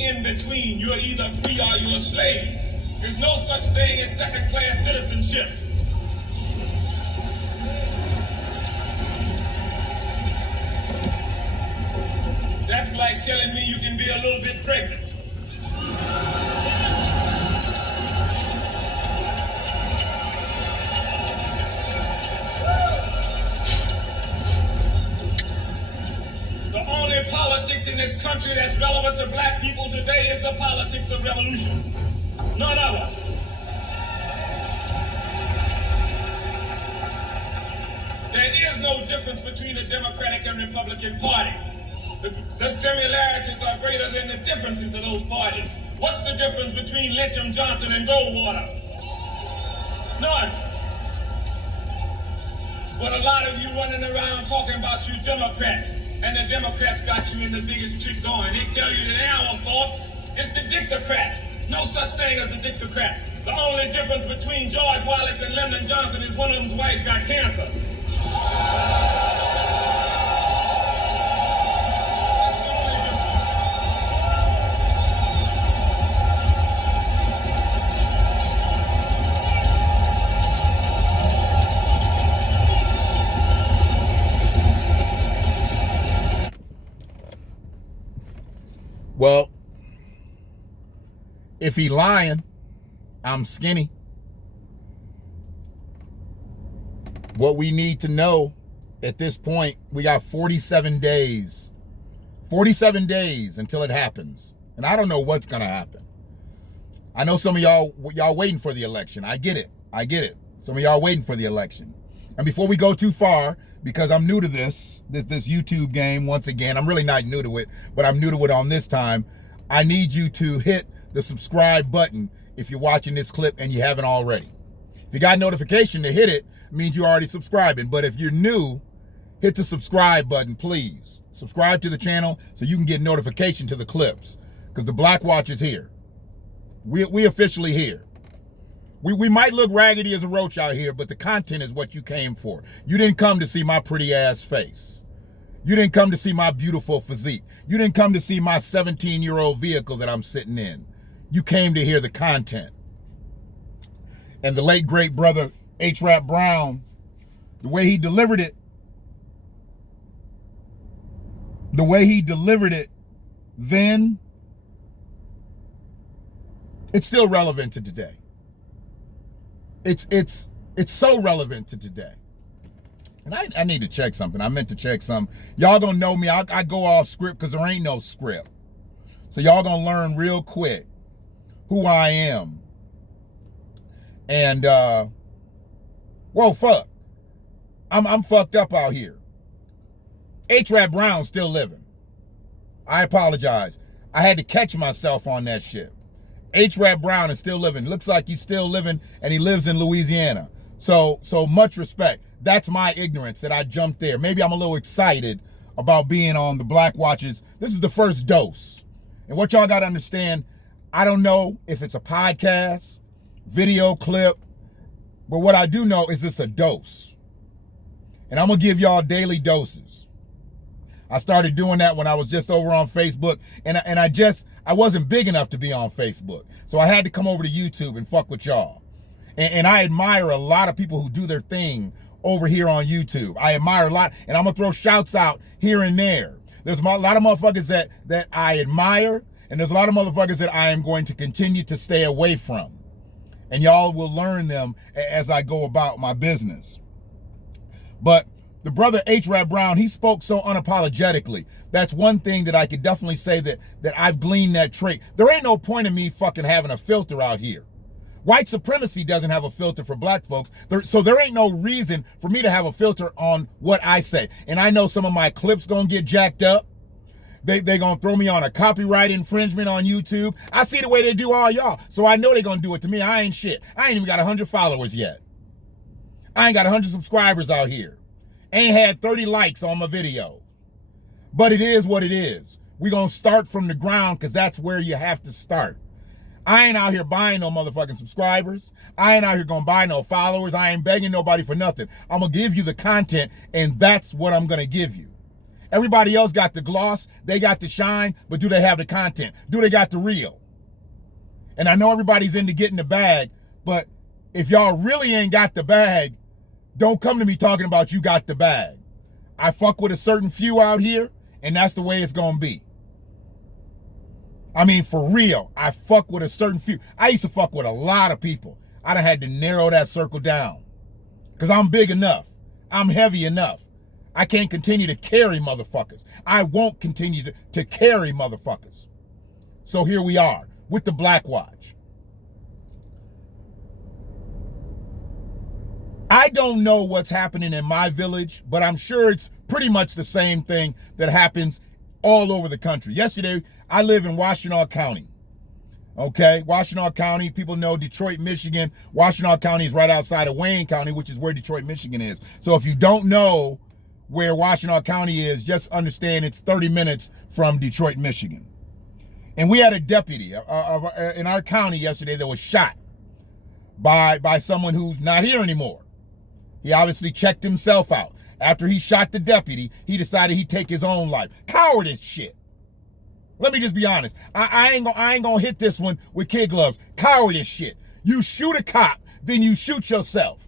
in between. You're either free or you're a slave. There's no such thing as second-class citizenship. That's like telling me you can be a little bit pregnant. The only politics in this country that's relevant to black people today is the politics of revolution. None other. There is no difference between the Democratic and Republican Party. The similarities are greater than the differences of those parties. What's the difference between Lyndon Johnson and Goldwater? None. But a lot of you running around talking about you Democrats, and the Democrats got you in the biggest trick going. They tell you that our fault is the Dixiecrats. There's no such thing as a Dixiecrat. The only difference between George Wallace and Lyndon Johnson is one of them's wife got cancer. Well, if he lying, I'm skinny. What we need to know at this point, we got 47 days. 47 days until it happens. And I don't know what's going to happen. I know some of y'all waiting for the election. I get it. Some of y'all waiting for the election. And before we go too far, because I'm new to this YouTube game, once again, I'm really not new to it, but I'm new to it on this time. I need you to hit the subscribe button if you're watching this clip and you haven't already. If you got notification to hit it, means you're already subscribing. But if you're new, hit the subscribe button, please. Subscribe to the channel so you can get notification to the clips, because the Blackwatch is here. We officially here. We might look raggedy as a roach out here, but the content is what you came for. You didn't come to see my pretty ass face. You didn't come to see my beautiful physique. You didn't come to see my 17-year-old vehicle that I'm sitting in. You came to hear the content. And the late great brother H-Rap Brown, the way he delivered it then, it's still relevant to today. It's so relevant to today. And I need to check something. I meant to check something. Y'all gonna know me. I go off script because there ain't no script. So y'all gonna learn real quick who I am. And whoa, fuck. I'm fucked up out here. H-Rap Brown's still living. I apologize. I had to catch myself on that shit. H-Rap Brown is still living. Looks like he's still living, and he lives in Louisiana. So much respect. That's my ignorance that I jumped there. Maybe I'm a little excited about being on the Blackwatches. This is the first dose. And what y'all got to understand, I don't know if it's a podcast, video clip, but what I do know is it's a dose. And I'm going to give y'all daily doses. I started doing that when I was just over on Facebook, and I wasn't big enough to be on Facebook. So I had to come over to YouTube and fuck with y'all. And I admire a lot of people who do their thing over here on YouTube. I admire a lot, and I'm gonna throw shouts out here and there. There's a lot of motherfuckers that I admire, and there's a lot of motherfuckers that I am going to continue to stay away from. And y'all will learn them as I go about my business. But the brother H-Rap Brown, he spoke so unapologetically. That's one thing that I could definitely say that I've gleaned that trait. There ain't no point in me fucking having a filter out here. White supremacy doesn't have a filter for black folks. So there ain't no reason for me to have a filter on what I say. And I know some of my clips gonna get jacked up. They gonna throw me on a copyright infringement on YouTube. I see the way they do all y'all. So I know they gonna do it to me. I ain't shit. I ain't even got 100 followers yet. I ain't got 100 subscribers out here. Ain't had 30 likes on my video. But it is what it is. We gonna start from the ground because that's where you have to start. I ain't out here buying no motherfucking subscribers. I ain't out here gonna buy no followers. I ain't begging nobody for nothing. I'm gonna give you the content, and that's what I'm gonna give you. Everybody else got the gloss, they got the shine, but do they have the content? Do they got the real? And I know everybody's into getting the bag, but if y'all really ain't got the bag, don't come to me talking about you got the bag. I fuck with a certain few out here, and that's the way it's gonna be. I mean, for real, I fuck with a certain few. I used to fuck with a lot of people. I done had to narrow that circle down. Because I'm big enough. I'm heavy enough. I can't continue to carry motherfuckers. I won't continue to carry motherfuckers. So here we are with the Blackwatch. I don't know what's happening in my village, but I'm sure it's pretty much the same thing that happens all over the country. Yesterday, I live in Washtenaw County. Okay, Washtenaw County, people know Detroit, Michigan. Washtenaw County is right outside of Wayne County, which is where Detroit, Michigan is. So if you don't know where Washtenaw County is, just understand it's 30 minutes from Detroit, Michigan. And we had a deputy in our county yesterday that was shot by someone who's not here anymore. He obviously checked himself out. After he shot the deputy, he decided he'd take his own life. Cowardice shit. Let me just be honest. I ain't gonna hit this one with kid gloves. Cowardice shit. You shoot a cop, then you shoot yourself.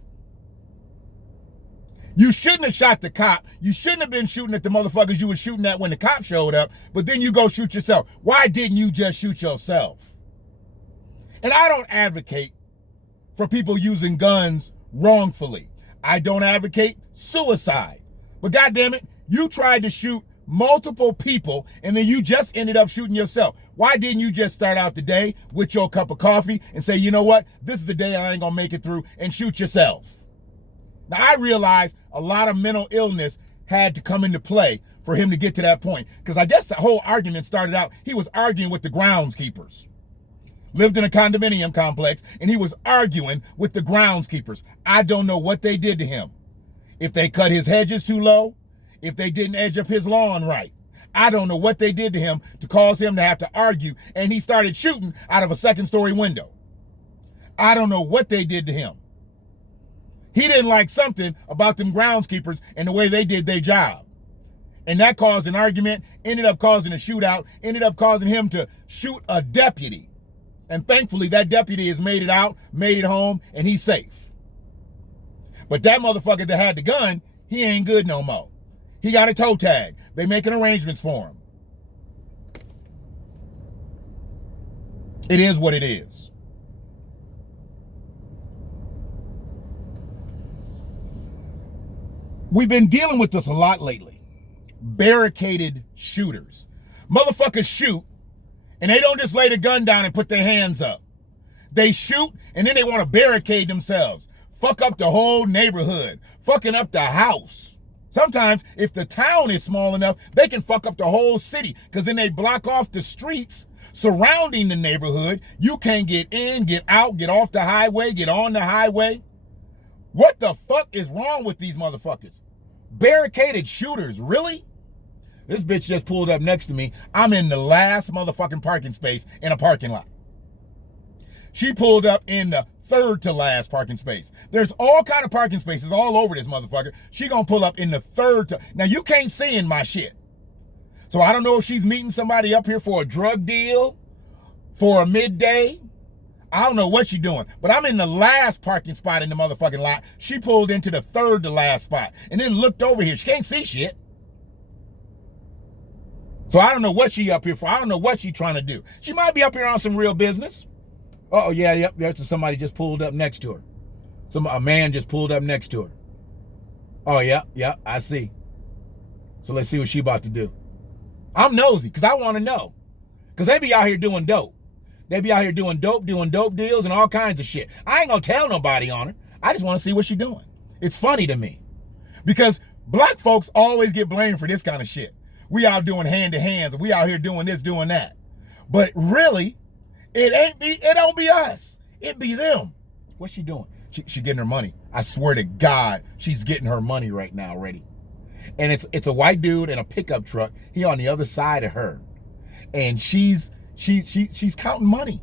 You shouldn't have shot the cop. You shouldn't have been shooting at the motherfuckers you were shooting at when the cop showed up, but then you go shoot yourself. Why didn't you just shoot yourself? And I don't advocate for people using guns wrongfully. I don't advocate suicide. But goddamn it, you tried to shoot multiple people and then you just ended up shooting yourself. Why didn't you just start out the day with your cup of coffee and say, you know what, this is the day I ain't gonna make it through, and shoot yourself? Now I realize a lot of mental illness had to come into play for him to get to that point, because I guess the whole argument started out, he was arguing with the groundskeepers. Lived in a condominium complex and he was arguing with the groundskeepers. I don't know what they did to him. If they cut his hedges too low, if they didn't edge up his lawn right. I don't know what they did to him to cause him to have to argue, and he started shooting out of a second-story window. I don't know what they did to him. He didn't like something about them groundskeepers and the way they did their job. And that caused an argument, ended up causing a shootout, ended up causing him to shoot a deputy. And thankfully, that deputy has made it out, made it home, and he's safe. But that motherfucker that had the gun, he ain't good no more. He got a toe tag. They making arrangements for him. It is what it is. We've been dealing with this a lot lately. Barricaded shooters. Motherfuckers shoot, and they don't just lay the gun down and put their hands up. They shoot, and then they want to barricade themselves. Fuck up the whole neighborhood. Fucking up the house. Sometimes, if the town is small enough, they can fuck up the whole city, because then they block off the streets surrounding the neighborhood. You can't get in, get out, get off the highway, get on the highway. What the fuck is wrong with these motherfuckers? Barricaded shooters, really? This bitch just pulled up next to me. I'm in the last motherfucking parking space in a parking lot. She pulled up in the third to last parking space. There's all kind of parking spaces all over this motherfucker. She gonna pull up in the third to... Now, you can't see in my shit. So I don't know if she's meeting somebody up here for a drug deal, for a midday. I don't know what she's doing, but I'm in the last parking spot in the motherfucking lot. She pulled into the third to last spot and then looked over here. She can't see shit. So I don't know what she up here for. I don't know what she trying to do. She might be up here on some real business. Oh yeah, yep. There's somebody just pulled up next to her. A man just pulled up next to her. Oh yeah, I see. So let's see what she about to do. I'm nosy because I want to know. Because they be out here doing dope. They be out here doing dope deals and all kinds of shit. I ain't gonna tell nobody on her. I just want to see what she doing. It's funny to me. Because black folks always get blamed for this kind of shit. We out doing hand to hands. We out here doing this, doing that. But really, it don't be us. It be them. What's she doing? She getting her money. I swear to God, she's getting her money right now already. And it's a white dude in a pickup truck. He on the other side of her. And she's counting money.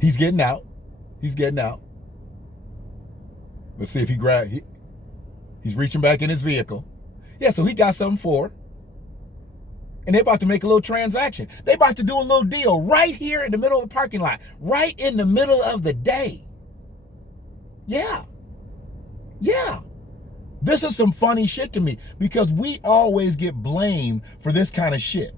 He's getting out. Let's see if he He's reaching back in his vehicle. Yeah, so he got something for her. And they're about to make a little transaction. They about to do a little deal right here in the middle of the parking lot. Right in the middle of the day. Yeah. Yeah. This is some funny shit to me because we always get blamed for this kind of shit.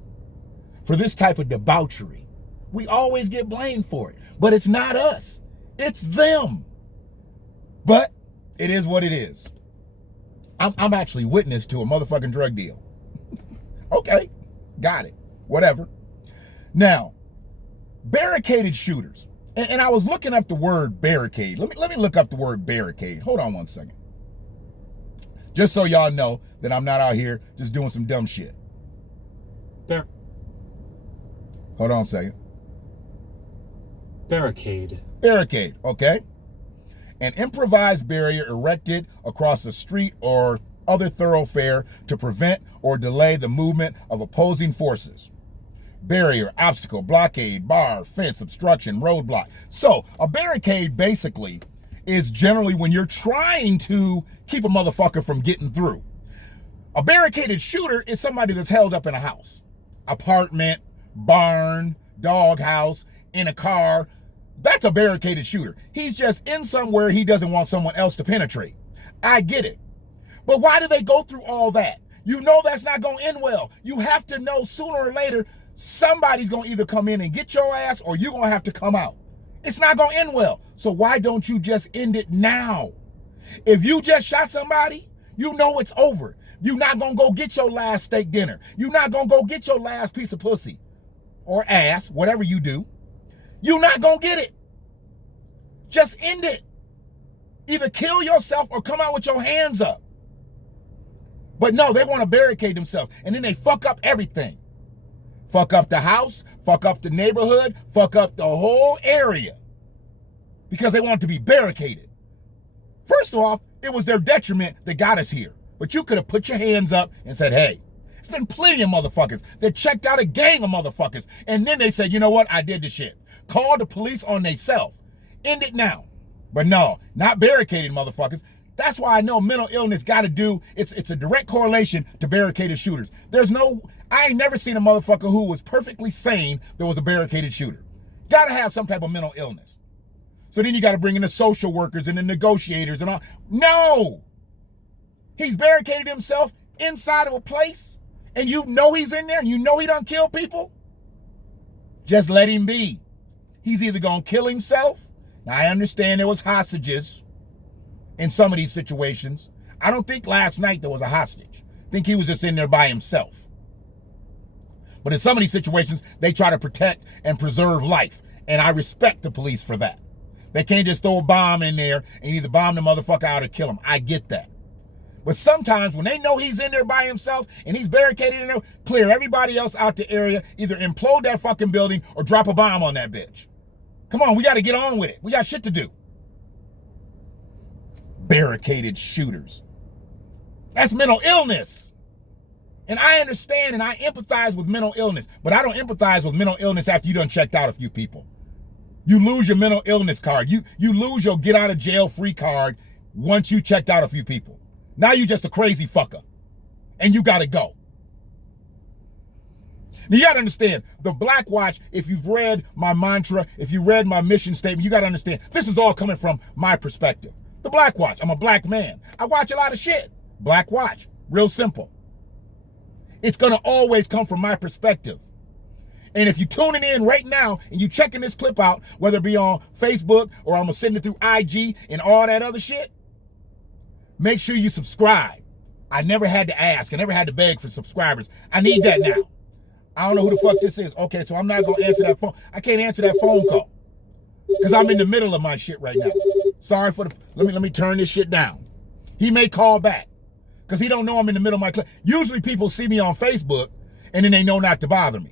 For this type of debauchery. We always get blamed for it. But it's not us. It's them. But it is what it is. I'm actually witness to a motherfucking drug deal. Okay. Got it. Whatever. Now, barricaded shooters. And I was looking up the word barricade. Let me look up the word barricade. Hold on one second. Just so y'all know that I'm not out here just doing some dumb shit. Bar- Hold on a second. Barricade. Barricade, okay? An improvised barrier erected across a street or other thoroughfare to prevent or delay the movement of opposing forces. Barrier, obstacle, blockade, bar, fence, obstruction, roadblock. So a barricade basically is generally when you're trying to keep a motherfucker from getting through. A barricaded shooter is somebody that's held up in a house, apartment, barn, doghouse, in a car. That's a barricaded shooter. He's just in somewhere he doesn't want someone else to penetrate. I get it. But why do they go through all that? You know that's not going to end well. You have to know sooner or later somebody's going to either come in and get your ass or you're going to have to come out. It's not going to end well. So why don't you just end it now? If you just shot somebody, you know it's over. You're not going to go get your last steak dinner. You're not going to go get your last piece of pussy or ass, whatever you do. You're not going to get it. Just end it. Either kill yourself or come out with your hands up. But no, they want to barricade themselves. And then they fuck up everything. Fuck up the house, fuck up the neighborhood, fuck up the whole area. Because they want it to be barricaded. First off, it was their detriment that got us here. But you could have put your hands up and said, hey, there's been plenty of motherfuckers that checked out a gang of motherfuckers. And then they said, you know what? I did the shit. Call the police on theyself. End it now. But no, not barricaded motherfuckers. That's why I know mental illness got to do, it's a direct correlation to barricaded shooters. I ain't never seen a motherfucker who was perfectly sane that was a barricaded shooter. Got to have some type of mental illness. So then you got to bring in the social workers and the negotiators and all. No! He's barricaded himself inside of a place and you know he's in there and you know he done killed people. Just let him be. He's either going to kill himself. Now, I understand there was hostages in some of these situations. I don't think last night there was a hostage. I think he was just in there by himself. But in some of these situations, they try to protect and preserve life. And I respect the police for that. They can't just throw a bomb in there and either bomb the motherfucker out or kill him. I get that. But sometimes when they know he's in there by himself and he's barricaded in there, clear everybody else out the area, either implode that fucking building or drop a bomb on that bitch. Come on, we got to get on with it. We got shit to do. Barricaded shooters. That's mental illness. And I understand and I empathize with mental illness, but I don't empathize with mental illness after you done checked out a few people. You lose your mental illness card. You lose your get out of jail free card once you checked out a few people. Now you just a crazy fucker. And you got to go. Now you got to understand, the Blackwatch, if you've read my mantra, if you read my mission statement, you got to understand, this is all coming from my perspective. The Blackwatch, I'm a black man. I watch a lot of shit. Blackwatch, real simple. It's going to always come from my perspective. And if you're tuning in right now and you checking this clip out, whether it be on Facebook or I'm going to send it through IG and all that other shit, make sure you subscribe. I never had to ask. I never had to beg for subscribers. I need that now. I don't know who the fuck this is. Okay, so I'm not going to answer that phone. I can't answer that phone call because I'm in the middle of my shit right now. Sorry for the, let me turn this shit down. He may call back because he don't know I'm in the middle of my clip. Usually people see me on Facebook and then they know not to bother me.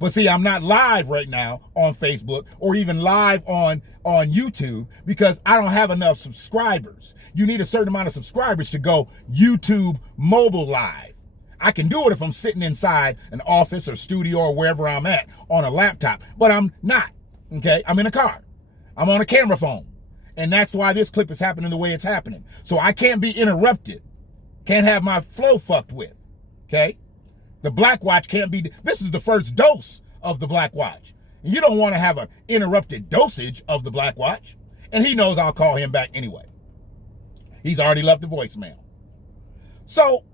But see, I'm not live right now on Facebook or even live on YouTube because I don't have enough subscribers. You need a certain amount of subscribers to go YouTube mobile live. I can do it if I'm sitting inside an office or studio or wherever I'm at on a laptop, but I'm not, okay? I'm in a car. I'm on a camera phone. And that's why this clip is happening the way it's happening. So I can't be interrupted. Can't have my flow fucked with. Okay? The Blackwatch can't be, this is the first dose of the Blackwatch. And you don't want to have an interrupted dosage of the Blackwatch. And he knows I'll call him back anyway. He's already left the voicemail. So,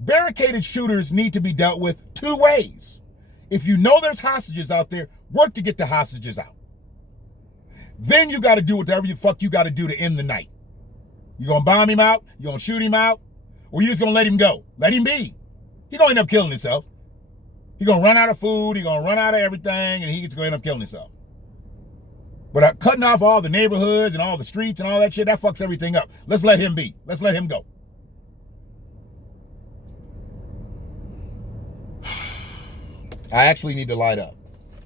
barricaded shooters need to be dealt with two ways. If you know there's hostages out there, work to get the hostages out. Then you got to do whatever the fuck you got to do to end the night. You going to bomb him out? You going to shoot him out? Or you just going to let him go? Let him be. He going to end up killing himself. He going to run out of food. He going to run out of everything. And he's going to end up killing himself. But cutting off all the neighborhoods and all the streets and all that shit, that fucks everything up. Let's let him be. Let's let him go. I actually need to light up.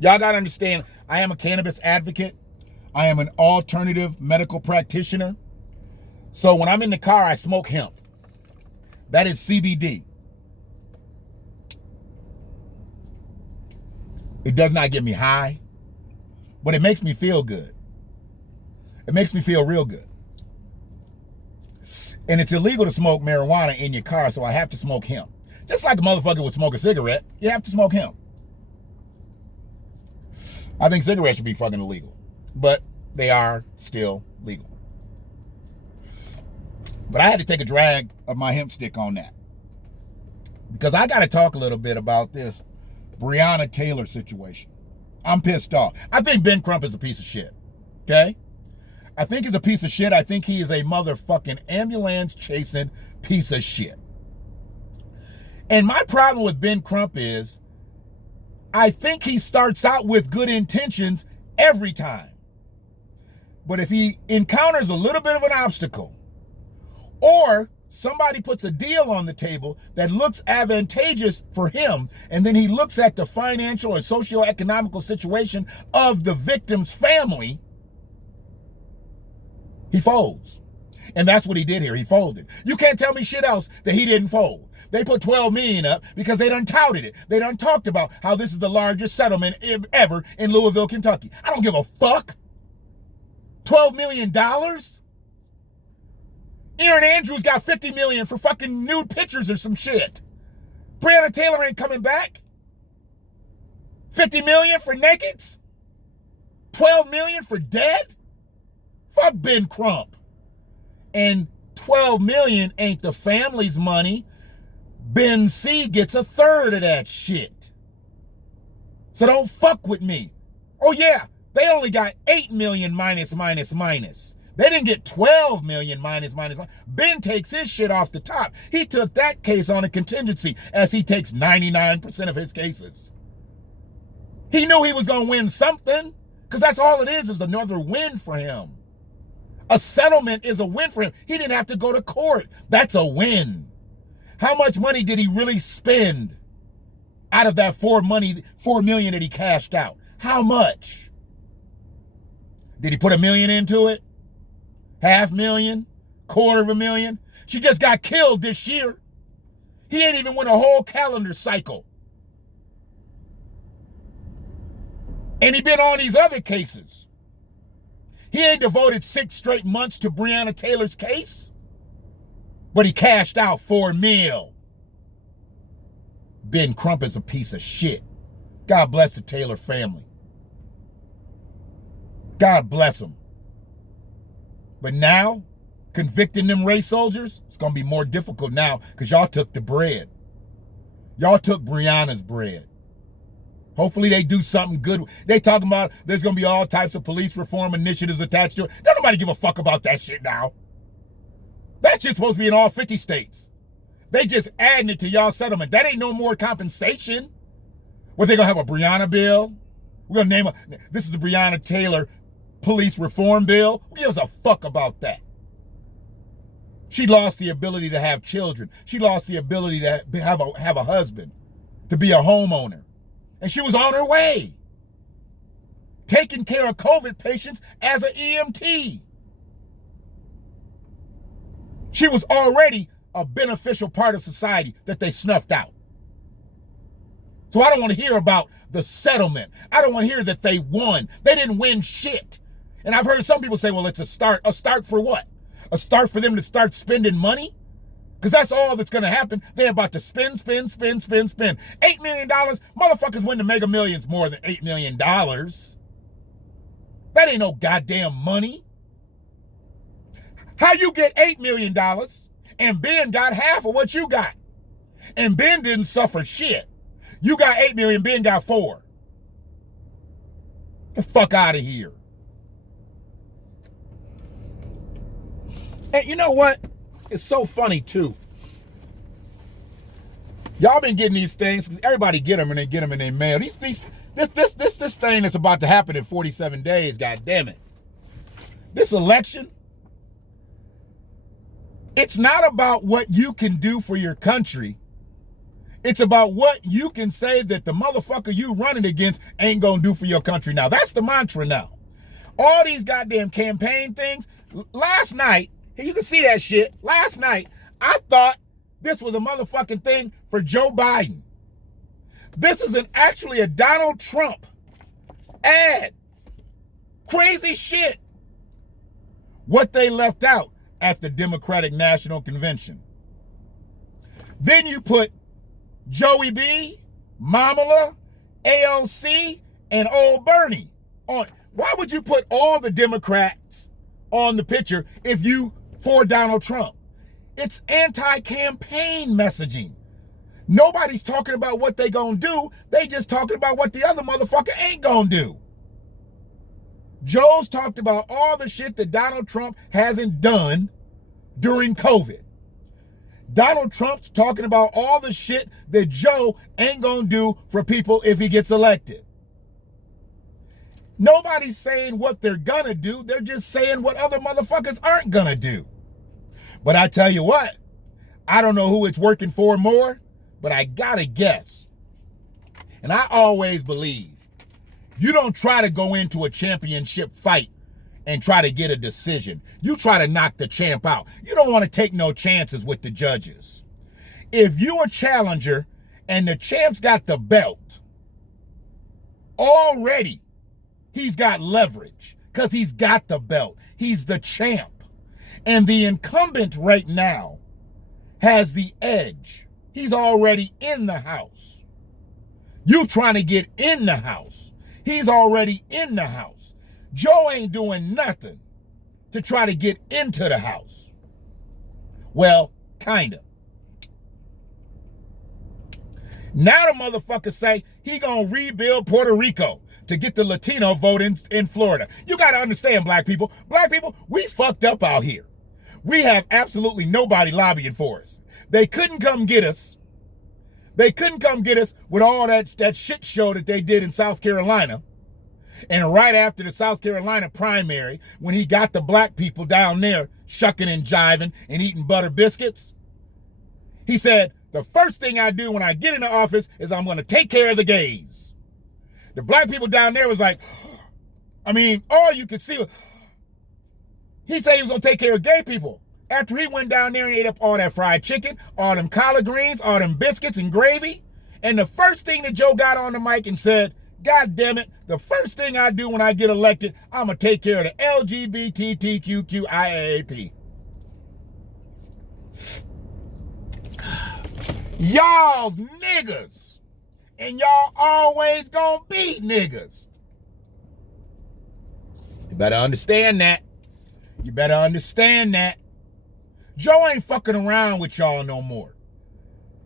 Y'all got to understand, I am a cannabis advocate. I am an alternative medical practitioner. So when I'm in the car, I smoke hemp. That is CBD. It does not get me high, but it makes me feel good. It makes me feel real good. And it's illegal to smoke marijuana in your car, so I have to smoke hemp. Just like a motherfucker would smoke a cigarette, you have to smoke hemp. I think cigarettes should be fucking illegal, but they are still legal. But I had to take a drag of my hemp stick on that, because I got to talk a little bit about this Breonna Taylor situation. I'm pissed off. I think Ben Crump is a piece of shit, okay? I think he's a piece of shit. I think he is a motherfucking ambulance-chasing piece of shit. And my problem with Ben Crump is, I think he starts out with good intentions every time. But if he encounters a little bit of an obstacle, or somebody puts a deal on the table that looks advantageous for him, and then he looks at the financial or socioeconomical situation of the victim's family, he folds. And that's what he did here. He folded. You can't tell me shit else that he didn't fold. They put $12 million up because they done touted it. They done talked about how this is the largest settlement ever in Louisville, Kentucky. I don't give a fuck. $12 million? Aaron Andrews got $50 million for fucking nude pictures or some shit. Breonna Taylor ain't coming back. $50 million for nakeds? $12 million for dead? Fuck Ben Crump. And $12 million ain't the family's money. Ben C gets a third of that shit. So don't fuck with me. Oh yeah, they only got 8 million minus. They didn't get 12 million minus. Ben takes his shit off the top. He took that case on a contingency, as he takes 99% of his cases. He knew he was going to win something, because that's all it is another win for him. A settlement is a win for him. He didn't have to go to court. That's a win. How much money did he really spend out of that $4 million that he cashed out? How much? Did he put $1 million into it? $500,000? $250,000? She just got killed this year. He ain't even went a whole calendar cycle. And he been on these other cases. He ain't devoted 6 straight months to Breonna Taylor's case, but he cashed out $4 million. Ben Crump is a piece of shit. God bless the Taylor family. God bless them. But now, convicting them race soldiers, it's going to be more difficult now, because y'all took the bread. Y'all took Breonna's bread. Hopefully they do something good. They talking about there's going to be all types of police reform initiatives attached to it. Don't nobody give a fuck about that shit now. That shit's supposed to be in all 50 states. They just adding it to y'all settlement. That ain't no more compensation. What, they going to have a Breonna bill? We're going to name this is the Breonna Taylor police reform bill? Who gives a fuck about that? She lost the ability to have children. She lost the ability to have a husband, to be a homeowner. And she was on her way, taking care of COVID patients as an EMT. She was already a beneficial part of society that they snuffed out. So I don't want to hear about the settlement. I don't want to hear that they won. They didn't win shit. And I've heard some people say, well, it's a start. A start for what? A start for them to start spending money? Because that's all that's going to happen. They're about to spend. $8 million. Motherfuckers win the Mega Millions more than $8 million. That ain't no goddamn money. How you get $8 million and Ben got half of what you got? And Ben didn't suffer shit. You got 8 million, Ben got 4. The fuck out of here. And you know what? It's so funny too. Y'all been getting these things because everybody get them and they get them in their mail. This thing that's about to happen in 47 days. God damn it! This election. It's not about what you can do for your country. It's about what you can say that the motherfucker you running against ain't gonna do for your country. Now that's the mantra now. All these goddamn campaign things. Last night. You can see that shit. Last night, I thought this was a motherfucking thing for Joe Biden. This is actually a Donald Trump ad. Crazy shit. What they left out at the Democratic National Convention. Then you put Joey B, Mamala, AOC, and old Bernie on. Why would you put all the Democrats on the picture if you for Donald Trump? It's anti-campaign messaging. Nobody's talking about what they gonna do. They just talking about what the other motherfucker ain't gonna do. Joe's talked about all the shit that Donald Trump hasn't done during COVID. Donald Trump's talking about all the shit that Joe ain't gonna do for people if he gets elected. Nobody's saying what they're gonna do. They're just saying what other motherfuckers aren't gonna do. But I tell you what, I don't know who it's working for more, but I gotta guess. And I always believe you don't try to go into a championship fight and try to get a decision. You try to knock the champ out. You don't want to take no chances with the judges. If you a challenger and the champ's got the belt, already he's got leverage because he's got the belt. He's the champ. And the incumbent right now has the edge. He's already in the house. You trying to get in the house. He's already in the house. Joe ain't doing nothing to try to get into the house. Well, kinda. Now the motherfucker say he gonna rebuild Puerto Rico to get the Latino vote in Florida. You gotta understand, black people. Black people, we fucked up out here. We have absolutely nobody lobbying for us. They couldn't come get us. They couldn't come get us with all that shit show that they did in South Carolina. And right after the South Carolina primary, when he got the black people down there shucking and jiving and eating butter biscuits, he said, the first thing I do when I get into office is I'm going to take care of the gays. The black people down there was like, all you could see was, he said he was going to take care of gay people. After he went down there and ate up all that fried chicken, all them collard greens, all them biscuits and gravy. And the first thing that Joe got on the mic and said, God damn it, the first thing I do when I get elected, I'm going to take care of the LGBTQIAP. Y'all niggas. And y'all always gonna be niggas. You better understand that. You better understand that. Joe ain't fucking around with y'all no more.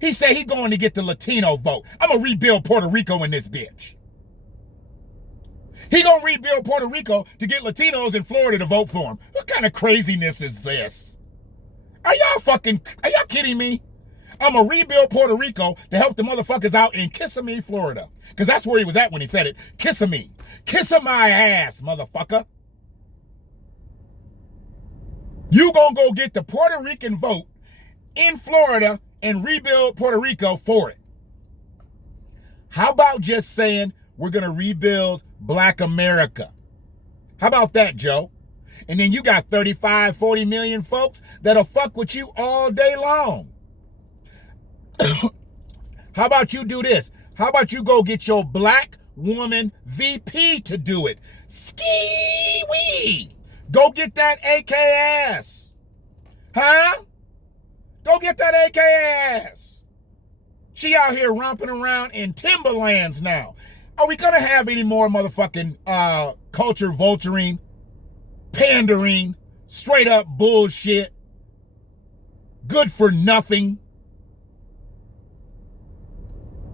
He said he going to get the Latino vote. I'm gonna rebuild Puerto Rico in this bitch. He gonna rebuild Puerto Rico to get Latinos in Florida to vote for him. What kind of craziness is this? Are y'all kidding me? I'm gonna rebuild Puerto Rico to help the motherfuckers out in Kissimmee, Florida. Because that's where he was at when he said it. Kissimmee. Kissing my ass, motherfucker. You gonna go get the Puerto Rican vote in Florida and rebuild Puerto Rico for it. How about just saying we're gonna rebuild Black America? How about that, Joe? And then you got 35, 40 million folks that'll fuck with you all day long. How about you do this? How about you go get your black woman VP to do it. Ski-wee. Go get that AK ass. Huh? Go get that AK ass. She out here romping around in Timberlands now. Are we going to have any more motherfucking culture vulturing, pandering, straight up bullshit, good for nothing?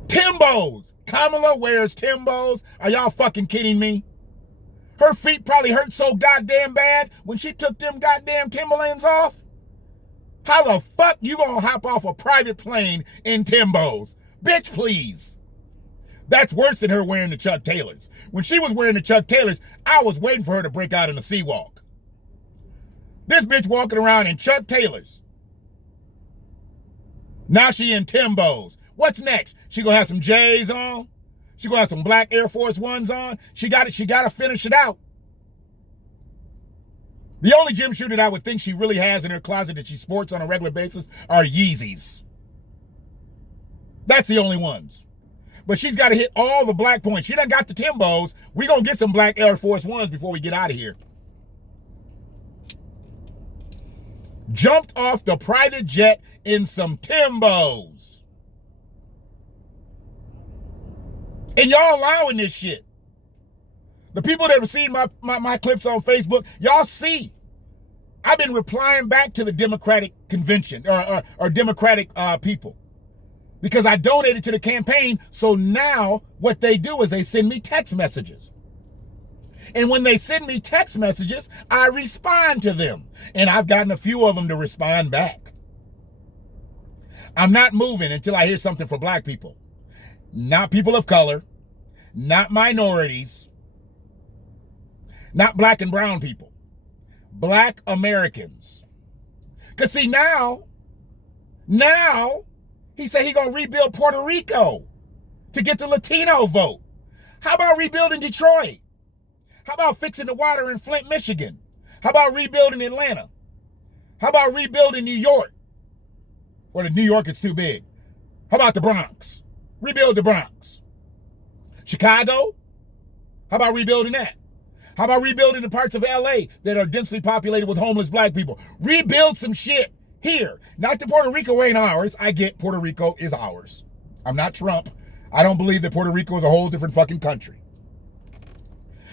Timbos. Kamala wears Timbos. Are y'all fucking kidding me? Her feet probably hurt so goddamn bad when she took them goddamn Timberlands off. How the fuck you gonna hop off a private plane in Timbos? Bitch, please. That's worse than her wearing the Chuck Taylors. When she was wearing the Chuck Taylors, I was waiting for her to break out in the sea walk. This bitch walking around in Chuck Taylors. Now she in Timbos. What's next? She gonna have some J's on? She gonna have some black Air Force Ones on? She gotta finish it out. The only gym shoe that I would think she really has in her closet that she sports on a regular basis are Yeezys. That's the only ones. But she's got to hit all the black points. She done got the Timbos. We gonna get some black Air Force Ones before we get out of here. Jumped off the private jet in some Timbos. And y'all allowing this shit. The people that have seen my clips on Facebook, y'all see. I've been replying back to the Democratic convention or Democratic people because I donated to the campaign. So now what they do is they send me text messages. And when they send me text messages, I respond to them. And I've gotten a few of them to respond back. I'm not moving until I hear something for black people. Not people of color, not minorities, not black and brown people, black Americans. Because see, now, he said he gonna rebuild Puerto Rico to get the Latino vote. How about rebuilding Detroit? How about fixing the water in Flint, Michigan? How about rebuilding Atlanta? How about rebuilding New York? Or the New York is too big. How about the Bronx? Rebuild the Bronx. Chicago? How about rebuilding that? How about rebuilding the parts of LA that are densely populated with homeless black people? Rebuild some shit here. Not that Puerto Rico ain't ours. I get Puerto Rico is ours. I'm not Trump. I don't believe that Puerto Rico is a whole different fucking country.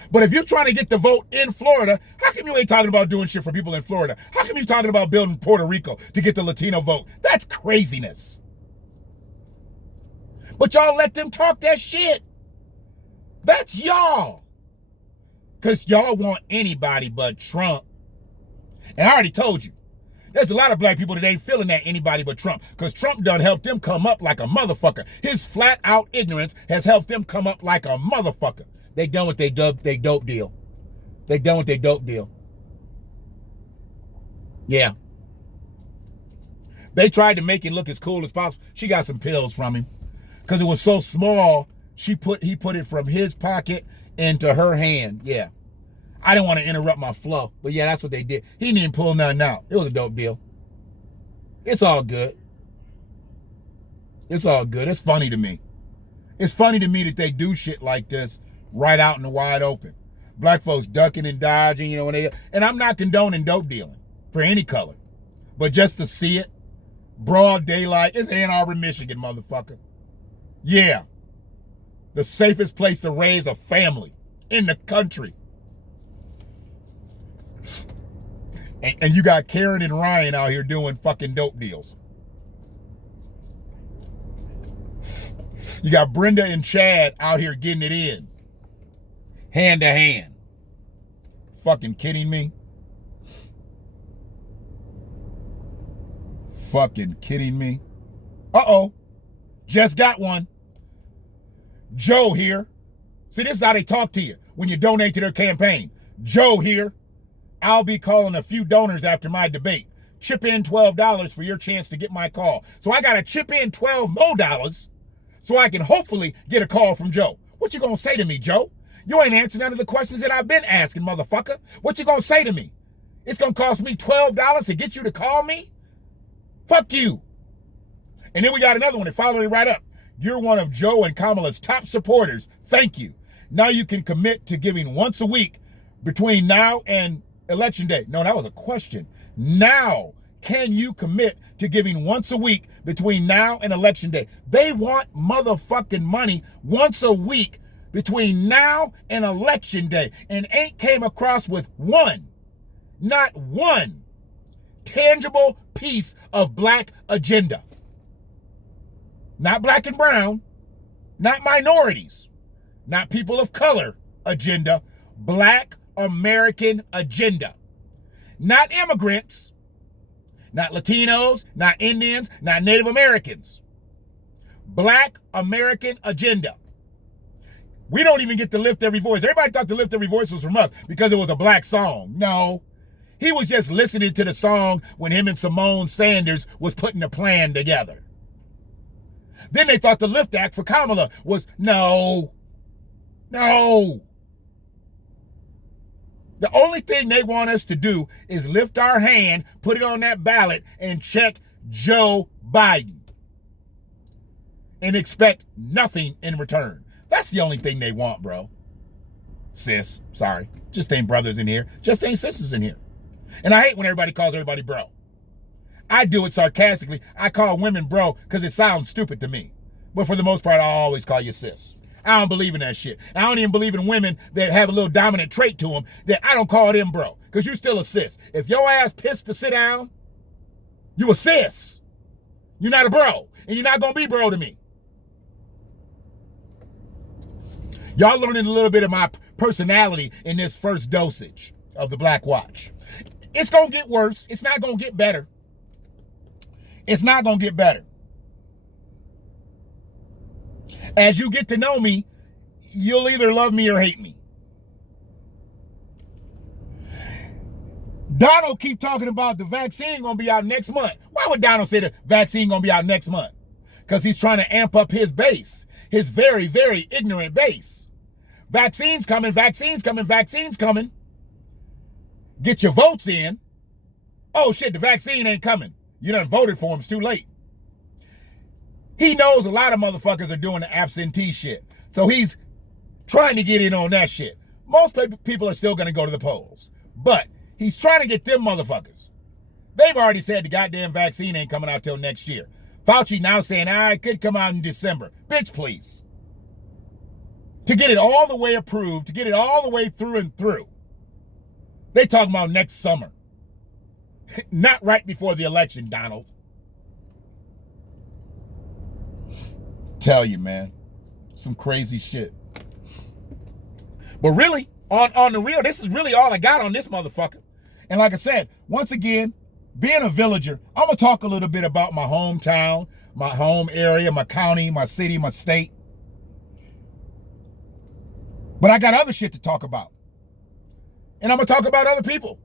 But if you're trying to get the vote in Florida, how come you ain't talking about doing shit for people in Florida? How come you talking about building Puerto Rico to get the Latino vote? That's craziness. But y'all let them talk that shit. That's y'all. Because y'all want anybody but Trump. And I already told you, there's a lot of black people that ain't feeling that anybody but Trump. Because Trump done helped them come up like a motherfucker. His flat out ignorance has helped them come up like a motherfucker. They done with their dope deal. They done with their dope deal. Yeah. They tried to make it look as cool as possible. She got some pills from him. Because it was so small, he put it from his pocket into her hand. Yeah. I didn't want to interrupt my flow. But yeah, that's what they did. He didn't even pull nothing out. It was a dope deal. It's all good. It's all good. It's funny to me. It's funny to me that they do shit like this right out in the wide open. Black folks ducking and dodging, and I'm not condoning dope dealing for any color. But just to see it, broad daylight, it's Ann Arbor, Michigan, motherfucker. Yeah. The safest place to raise a family in the country. And you got Karen and Ryan out here doing fucking dope deals. You got Brenda and Chad out here getting it in. Hand to hand. Fucking kidding me? Fucking kidding me? Uh-oh. Just got one. Joe here. See, this is how they talk to you when you donate to their campaign. Joe here. I'll be calling a few donors after my debate. Chip in $12 for your chance to get my call. So I got to chip in $12 more so I can hopefully get a call from Joe. What you gonna say to me, Joe? You ain't answering none of the questions that I've been asking, motherfucker. What you gonna say to me? It's gonna cost me $12 to get you to call me? Fuck you. And then we got another one that followed it right up. You're one of Joe and Kamala's top supporters. Thank you. now you can commit to giving once a week between now and election day. No, that was a question. Now, can you commit to giving once a week between now and election day? They want motherfucking money once a week between now and election day, and ain't came across with one, not one, tangible piece of black agenda. Not black and brown, not minorities, not people of color agenda, black American agenda. Not immigrants, not Latinos, not Indians, not Native Americans. Black American agenda. We don't even get to lift every voice. Everybody thought the lift every voice was from us because it was a black song. No. He was just listening to the song when him and Simone Sanders was putting the plan together. Then they thought the Lift Act for Kamala was, no. The only thing they want us to do is lift our hand, put it on that ballot, and check Joe Biden. And expect nothing in return. That's the only thing they want, bro. Sis, sorry. Just ain't brothers in here. Just ain't sisters in here. And I hate when everybody calls everybody bro. I do it sarcastically. I call women bro because it sounds stupid to me. But for the most part, I always call you sis. I don't believe in that shit. I don't even believe in women that have a little dominant trait to them that I don't call them bro because you're still a sis. If your ass pissed to sit down, you a sis. You're not a bro. And you're not going to be bro to me. Y'all learning a little bit of my personality in this first dosage of the Blackwatch. It's going to get worse. It's not going to get better. It's not going to get better. As you get to know me, you'll either love me or hate me. Donald keep talking about the vaccine going to be out next month. Why would Donald say the vaccine going to be out next month? Because he's trying to amp up his base. His very, very ignorant base. Vaccines coming, vaccines coming, vaccines coming. Get your votes in. Oh shit, the vaccine ain't coming. You done voted for him, it's too late. He knows a lot of motherfuckers are doing the absentee shit. So he's trying to get in on that shit. Most people are still gonna go to the polls. But he's trying to get them motherfuckers. They've already said the goddamn vaccine ain't coming out till next year. Fauci now saying, it could come out in December. Bitch, please. To get it all the way approved, to get it all the way through and through. They talking about next summer. Not right before the election, Donald. Tell you, man. Some crazy shit. But really, on the real, this is really all I got on this motherfucker. And like I said, once again, being a villager, I'm going to talk a little bit about my hometown, my home area, my county, my city, my state. But I got other shit to talk about. And I'm going to talk about other people.